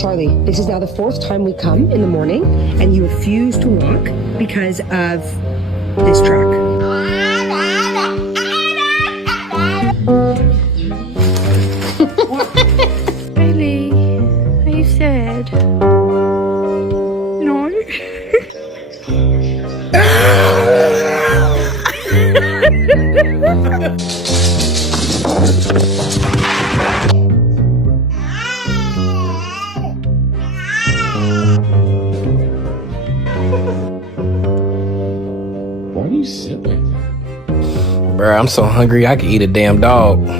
Charlie, this is now the fourth time we come in the morning, and you refuse to walk because of this truck. Riley, are you sad? No. Why do you sit like that? Bruh, I'm so hungry I could eat a damn dog. Yay!